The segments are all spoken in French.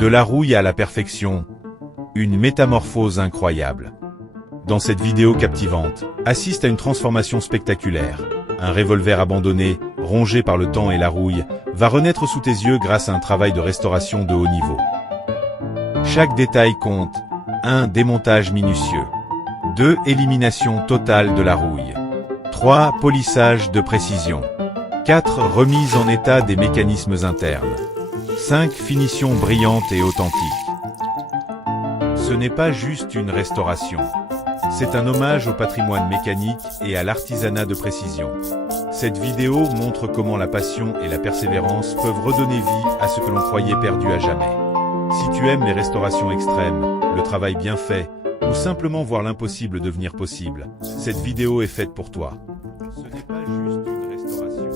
De la rouille à la perfection, une métamorphose incroyable. Dans cette vidéo captivante, assiste à une transformation spectaculaire. Un revolver abandonné, rongé par le temps et la rouille, va renaître sous tes yeux grâce à un travail de restauration de haut niveau. Chaque détail compte. 1. Démontage minutieux. 2. Élimination totale de la rouille. 3. Polissage de précision. 4. Remise en état des mécanismes internes. 5. Finition brillante et authentique. Ce n'est pas juste une restauration. C'est un hommage au patrimoine mécanique et à l'artisanat de précision. Cette vidéo montre comment la passion et la persévérance peuvent redonner vie à ce que l'on croyait perdu à jamais. Si tu aimes les restaurations extrêmes, le travail bien fait, ou simplement voir l'impossible devenir possible, cette vidéo est faite pour toi. Ce n'est pas juste une restauration,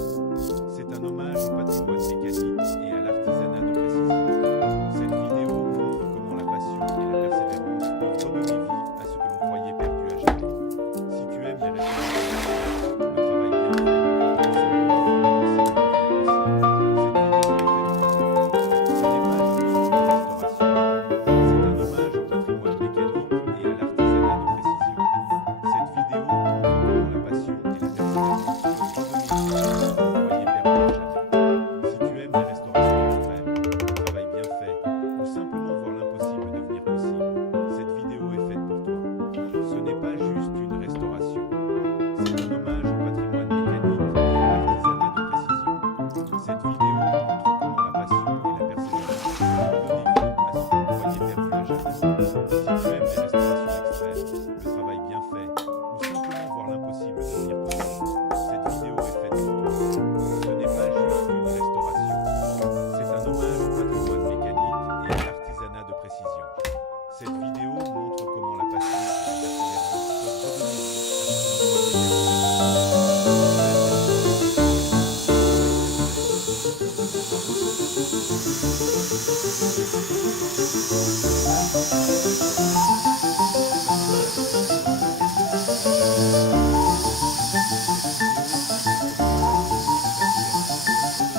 c'est un hommage au patrimoine mécanique et à l'artisanat de précision. Cette vidéo montre comment la passion et la persévérance peuvent redonner vie à ce que l'on croyait perdu à jamais. Si tu aimes les restaurations,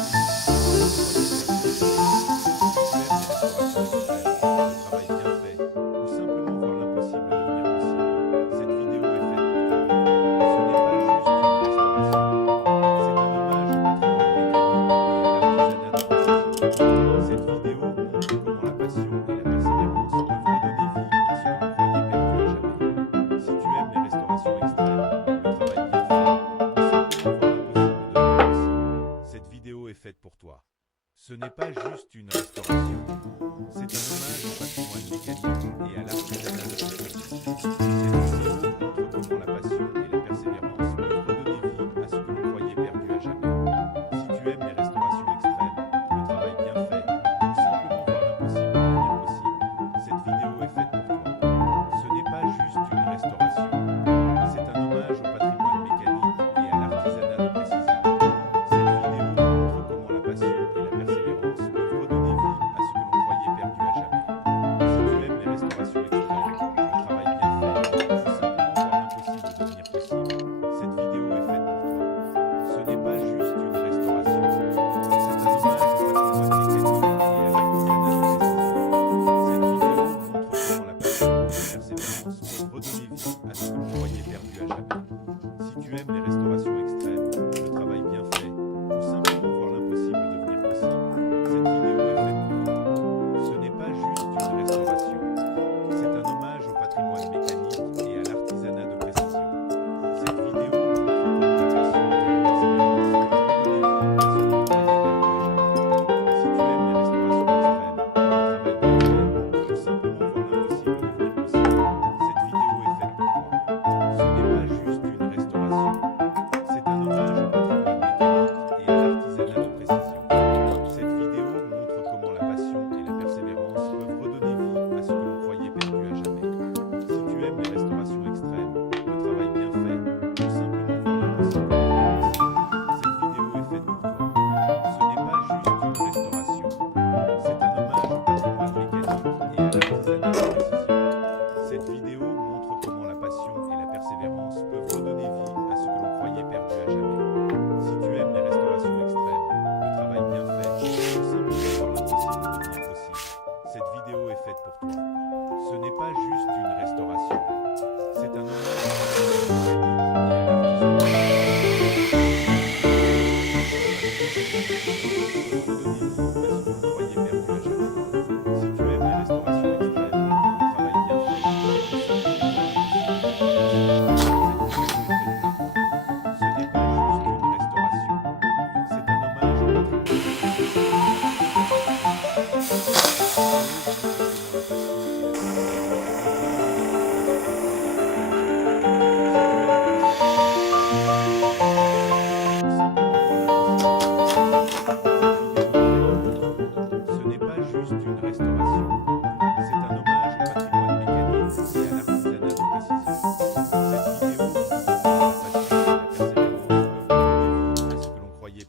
le travail bien fait, ou simplement voir l'impossible devenir possible, cette vidéo est faite pour toi. Ce n'est pas juste une restauration, c'est un hommage au patrimoine mécanique et à l'artisanat de précision. Cette vidéo montre comment la passion et la persévérance peuvent redonner vie à ce que l'on croyait perdu à jamais. Si tu aimes les restaurations extrêmes, le travail bien fait, ou simplement voir l'impossible devenir possible, cette vidéo est faite pour toi. Ce n'est pas juste une restauration, c'est un hommage au patrimoine mécanique et à l'artisanat de précision. Cette vidéo montre comment la passion et la persévérance peuvent redonner vie à ce que l'on pour toi. Ce n'est pas juste une restauration, c'est un hommage au patrimoine mécanique et à l'artisanat de précision. Cette vidéo montre comment la passion et la persévérance peuvent redonner vie à ce que l'on croyait perdu à jamais. Si tu aimes les restaurations extrêmes, le travail bien fait, ou simplement voir l'impossible devenir possible, cette vidéo est faite pour toi. Ce n'est pas juste une restauration, c'est un hommage au patrimoine mécanique et à l'artisanat de précision. n'est pas juste une restauration, c'est un hommage à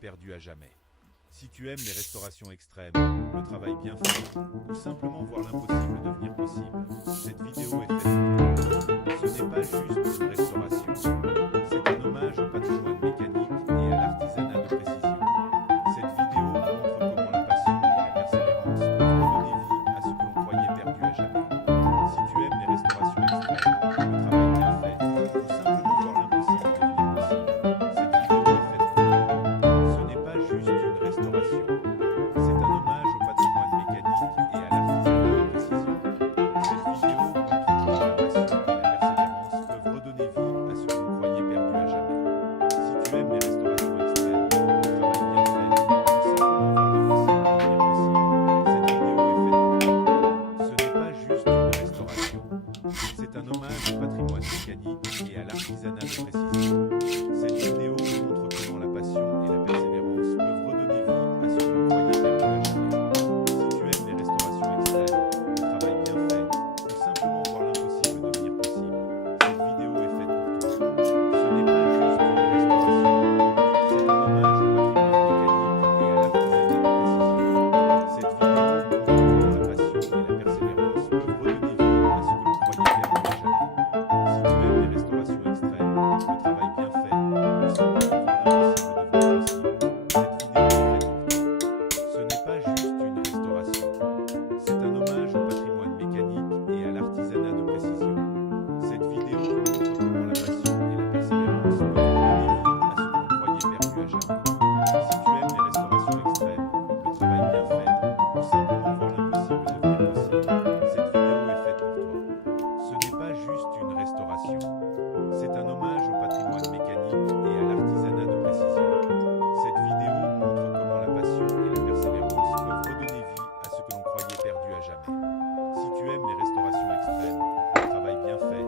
perdu à jamais. Si tu aimes les restaurations extrêmes, le travail bien fait, ou simplement voir l'impossible devenir possible, cette vidéo est faite pour toi. Ce n'est pas juste une restauration, c'est un hommage au patrimoine mécanique et à l'artisanat de précision. Cette vidéo montre comment la passion et la persévérance peuvent redonner vie à ce que l'on croyait perdu à jamais. Si tu aimes les restaurations extrêmes, le travail bien fait, ou simplement voir l'impossible devenir possible, cette vidéo est faite pour toi. Ce n'est pas juste une restauration, c'est un hommage au patrimoine mécanique et à l'artisanat de précision. Cette vidéo montre comment la passion et la persévérance peuvent redonner vie à ce que l'on croyait perdu à jamais. Si tu aimes les restaurations extrêmes, le travail bien fait, ou simplement voir l'impossible devenir possible, cette vidéo est faite pour toi. Ce n'est pas juste une restauration, c'est un hommage au patrimoine mécanique et à l'artisanat de précision. Cette vidéo montre comment la passion et la persévérance peuvent redonner vie à ce que l'on croyait perdu à jamais. Si tu aimes les restaurations extrêmes, le travail bien fait, ou simplement voir l'impossible devenir possible, cette vidéo est faite pour toi. Ce n'est pas juste une restauration, c'est un hommage au patrimoine mécanique et à l'artisanat de précision. Cette vidéo montre comment la passion et la persévérance peuvent redonner vie à ce que l'on croyait perdu à jamais. Si tu aimes les restaurations extrêmes, le travail bien fait, ou simplement voir l'impossible devenir possible, cette vidéo est faite pour toi. Ce n'est pas juste une restauration, c'est un hommage au patrimoine mécanique et à l'artisanat de précision. Cette vidéo montre comment la passion et la persévérance peuvent redonner vie à ce que l'on croyait perdu à jamais. Si tu aimes les restaurations extrêmes, le travail bien fait, ou simplement voir l'impossible devenir possible, cette vidéo est faite pour toi. Ce n'est pas juste une restauration, c'est un hommage au patrimoine mécanique et à l'artisanat de précision. Cette vidéo montre comment la passion et la persévérance peuvent redonner vie à ce que l'on croyait perdu à jamais. Si tu aimes les restaurations extrêmes, le travail bien fait, ou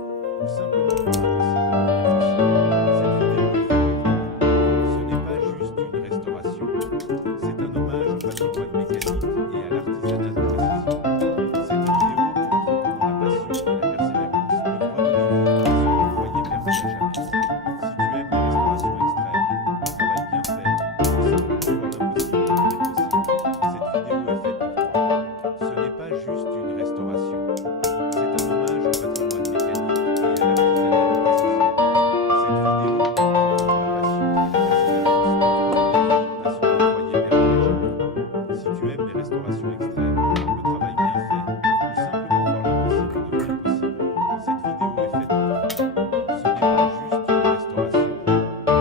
simplement voir l'impossible devenir possible, cette vidéo est faite pour toi. Ce n'est pas juste une restauration, c'est un hommage au patrimoine mécanique et à l'artisanat de précision. Cette vidéo montre comment la passion et la persévérance peuvent redonner vie à ce que l'on croyait perdu à jamais. Si tu aimes les restaurations extrêmes, le travail bien fait, ou simplement voir l'impossible devenir possible, cette vidéo est faite pour toi. Ce n'est pas juste une restauration, c'est un hommage au patrimoine mécanique et à l'artisanat de précision. Cette vidéo montre comment la passion et la persévérance peuvent redonner vie à ce que l'on croyait perdu à jamais. Si tu aimes les restaurations extrêmes, le travail bien fait, ou simplement voir l'impossible devenir possible, cette vidéo est faite pour toi. Ce n'est pas juste une restauration,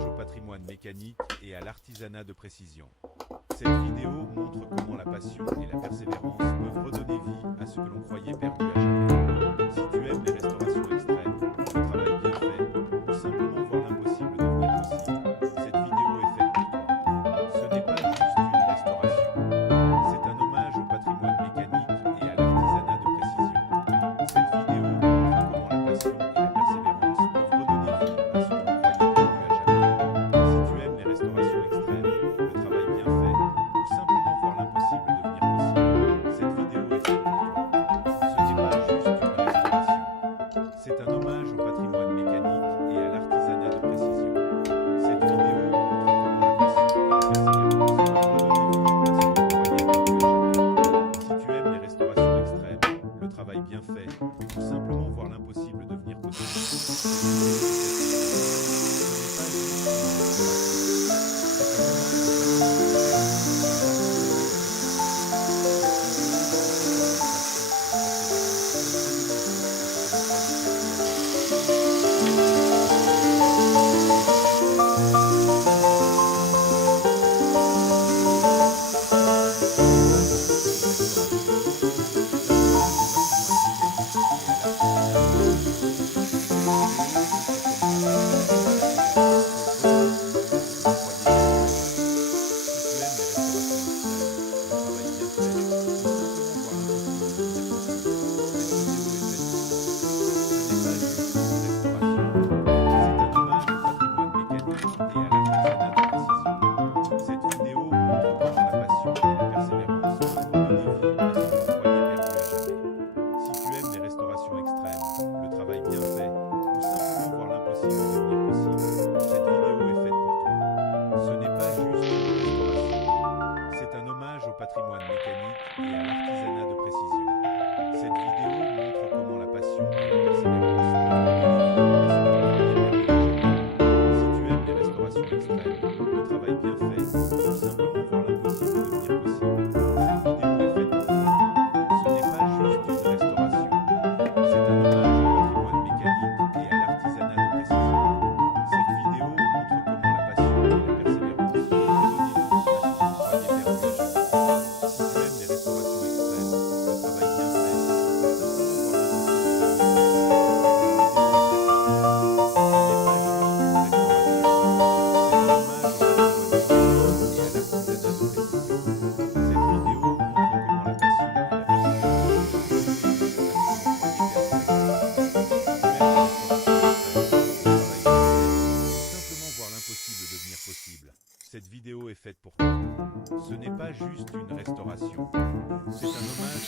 c'est un hommage au patrimoine mécanique et à l'artisanat de précision. Cette vidéo montre comment la passion et la persévérance peuvent redonner vie à ce que l'on croyait perdu à jamais. Si tu aimes les restaurations extrêmes, le travail bien fait, ou simplement voir l'impossible devenir possible, cette vidéo est faite pour toi. Ce n'est pas juste une restauration, c'est un hommage au patrimoine mécanique et à l'artisanat de précision. Cette vidéo montre comment la passion et la persévérance peuvent redonner vie à ce que l'on croyait perdu à jamais. Si tu aimes les restaurations extrêmes, le travail bien fait, ou simplement voir l'impossible devenir possible, cette vidéo est faite pour toi. Ce n'est pas juste une restauration, c'est un hommage au patrimoine mécanique et à l'artisanat de précision. Cette vidéo montre comment la passion et la persévérance peuvent redonner vie à ce que l'on croyait perdu à jamais. Si tu aimes les restaurations extrêmes, le travail bien fait, ou simplement voir l'impossible devenir possible, cette vidéo est faite pour toi. Ce n'est pas juste une restauration, c'est un hommage au patrimoine mécanique et à l'artisanat de précision. Cette vidéo montre comment la passion et la persévérance peuvent redonner vie à ce que l'on croyait perdu à jamais.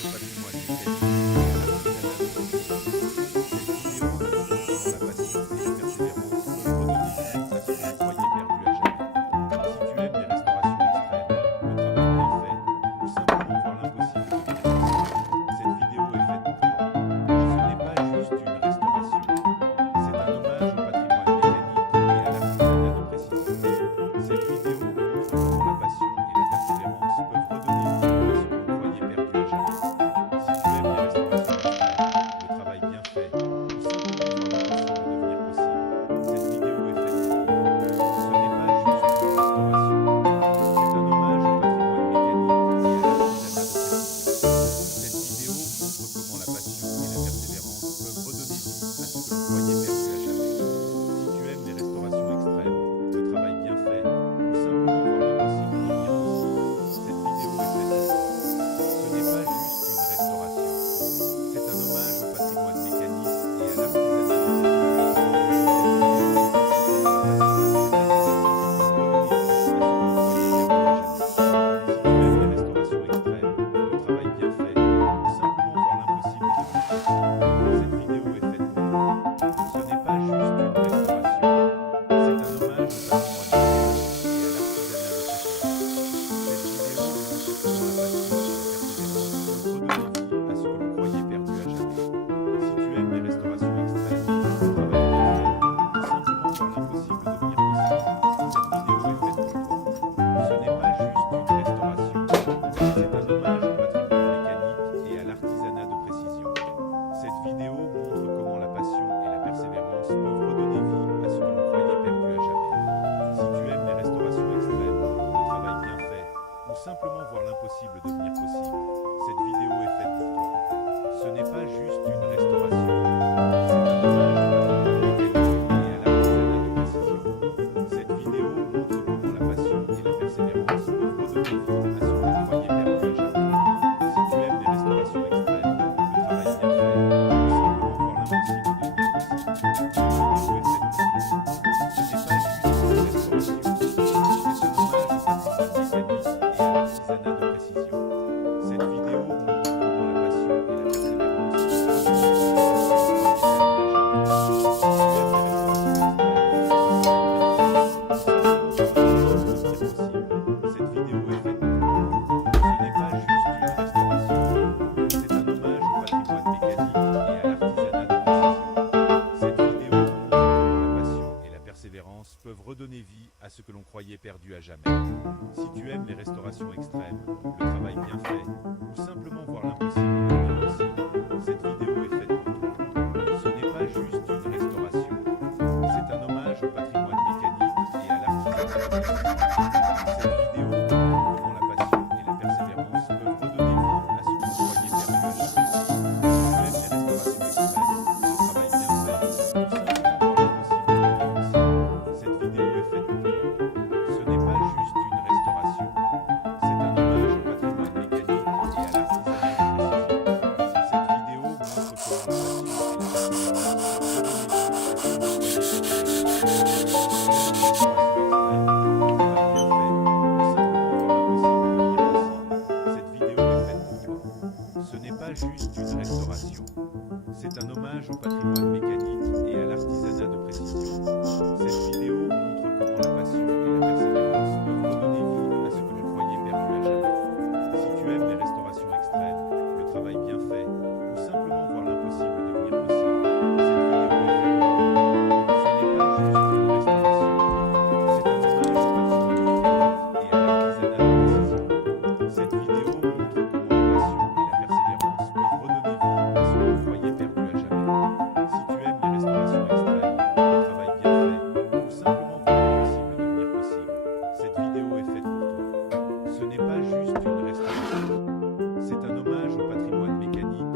au patrimoine mécanique et à l'artisanat de précision. Cette vidéo montre comment la passion et la persévérance peuvent redonner vie à ce que l'on croyait perdu à jamais. Si tu aimes les restaurations extrêmes, le travail bien fait, ou simplement voir l'impossible devenir possible, cette vidéo est faite pour toi. Ce n'est pas juste une restauration, c'est un hommage au patrimoine mécanique et à l'artisanat de précision. Cette vidéo montre comment la passion et la persévérance peuvent redonner vie à ce que l'on croyait perdu à jamais. Si tu aimes les restaurations extrêmes, le travail bien fait, ou simplement voir l'impossible devenir possible, cette vidéo est faite pour toi. Ce n'est pas juste une restauration, c'est un hommage au patrimoine mécanique et à l'artisanat de précision. Cette vidéo montre comment la passion et la persévérance peuvent redonner vie à ce que l'on croyait perdu à jamais. Si tu aimes les restaurations extrêmes, le travail bien fait, ou simplement voir l'impossible devenir possible, cette vidéo est faite pour toi. Ce n'est pas juste une restauration, c'est un hommage au patrimoine mécanique et à l'artisanat de précision. Cette vidéo montre comment la passion et la persévérance peuvent redonner vie à ce que l'on croyait perdu à jamais. Si tu aimes les restaurations extrêmes, le travail bien fait, ou simplement voir l'impossible devenir possible, cette vidéo est faite pour toi. Ce n'est pas juste une restauration, c'est un hommage au patrimoine mécanique et à l'artisanat de précision. Cette vidéo montre comment la passion et la persévérance peuvent redonner vie à ce que l'on croyait perdu à jamais. Si tu aimes les restaurations extrêmes, le travail bien fait, ou simplement voir l'impossible devenir possible, cette vidéo est faite pour toi. Ce n'est pas juste une restauration, c'est un hommage au patrimoine mécanique et à l'artisanat de précision. Cette vidéo montre comment la passion et la persévérance peuvent redonner vie à ce que l'on croyait perdu à jamais. Si tu aimes les restaurations extrêmes, le travail bien fait, ou simplement voir l'impossible devenir possible, cette vidéo est faite pour toi. Ce n'est pas juste une restauration, c'est un hommage au patrimoine mécanique et à l'artisanat de précision. Cette vidéo montre comment la passion et la persévérance peuvent redonner vie à ce que l'on croyait perdu à jamais. Si tu aimes les restaurations extrêmes, le travail bien fait, ou simplement voir l'impossible devenir possible, cette vidéo est faite pour toi. Ce n'est pas juste une restauration, c'est un hommage au patrimoine mécanique et à l'artisanat de précision. Cette vidéo montre comment la passion et la persévérance peuvent redonner vie à ce que l'on croyait perdu à jamais. Si tu aimes les restaurations extrêmes, le travail bien fait, ou simplement voir l'impossible devenir possible, cette vidéo est faite pour toi. Ce n'est pas juste une restauration, c'est un hommage au patrimoine mécanique et à l'artisanat de précision. Cette vidéo montre comment la passion et la persévérance peuvent redonner vie à ce que l'on croyait perdu à jamais. Si tu aimes les restaurations extrêmes, le travail bien fait, ou simplement voir l'impossible devenir possible, cette vidéo est faite pour toi. Ce n'est pas juste une restauration, c'est un hommage au patrimoine mécanique et à l'artisanat de précision. Cette vidéo montre comment la passion et la persévérance peuvent redonner vie à ce que l'on croyait perdu à jamais. Si tu aimes les restaurations extrêmes, le travail bien fait, ou simplement voir l'impossible devenir possible, cette vidéo est faite pour toi. Ce n'est pas juste une restauration, c'est un hommage au patrimoine mécanique et à l'artisanat de précision. Cette vidéo montre comment la passion et la persévérance peuvent redonner vie à ce que l'on croyait perdu à jamais. Si tu aimes les restaurations extrêmes, le travail bien fait, ou simplement voir l'impossible devenir possible, cette vidéo est faite pour toi. Ce n'est pas juste une restauration, c'est un hommage au patrimoine mécanique et à l'artisanat de précision. Cette vidéo montre comment la passion et la persévérance peuvent redonner vie à ce que l'on croyait perdu à jamais. Si tu aimes les restaurations extrêmes, le travail bien fait, ou simplement voir l'impossible devenir possible, cette vidéo est faite pour toi. Ce n'est pas juste une restauration, c'est un hommage au patrimoine mécanique et à l'artisanat de précision. Cette vidéo montre comment la passion et la persévérance peuvent redonner vie à ce que l'on croyait perdu à jamais. Si tu aimes les restaurations extrêmes, le travail bien fait, ou simplement voir l'impossible devenir possible, cette vidéo est faite pour toi. Ce n'est pas juste une restauration, c'est un hommage au patrimoine mécanique